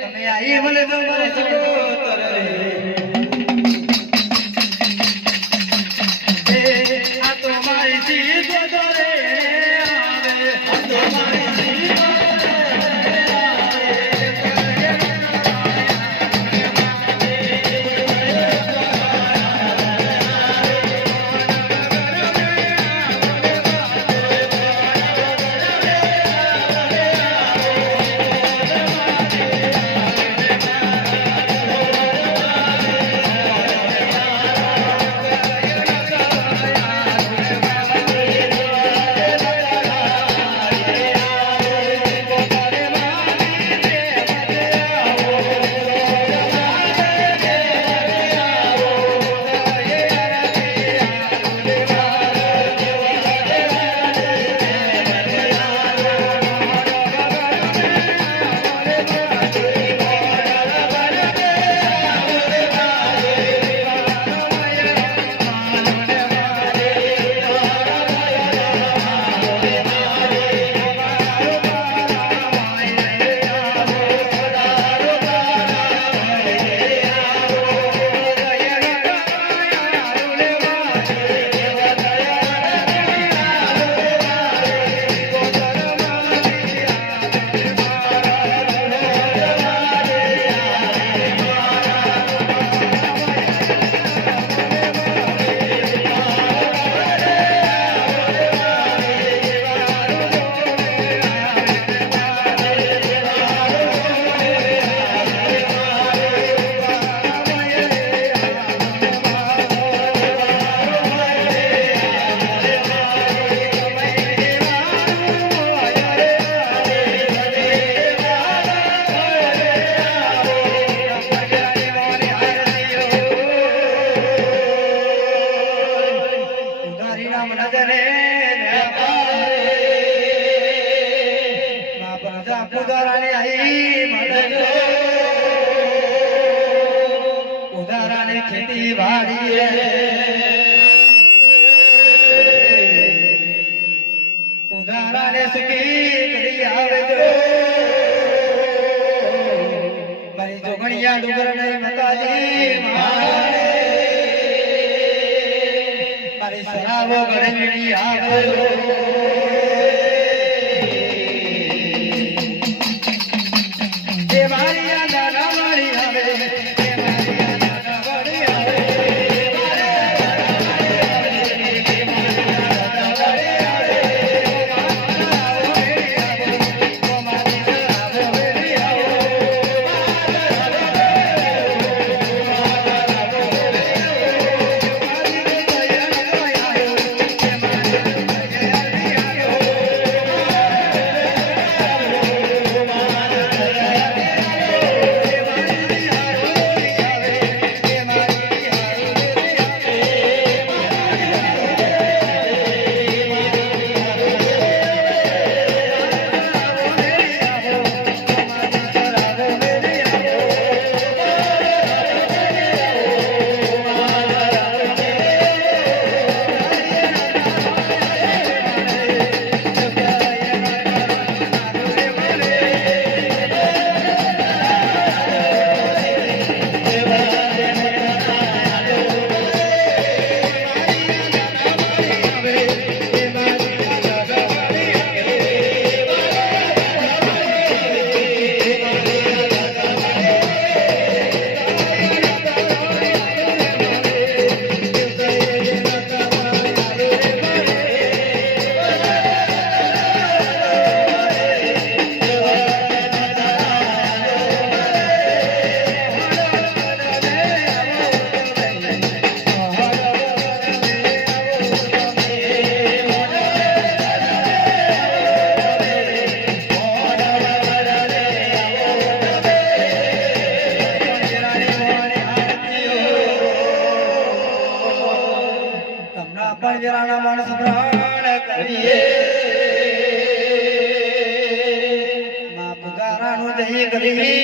તમે આવી મને નજરે પુદારાને આઈ મદદ ઉધારાને ખેતી વાડીએ. ઉધારાને સુખી કરી આવજો. મારી જોગણિયા ડુંગર મારી સરાવો ગળેલી આવજો કરીએ। માપ જઈ કરી આવ્યો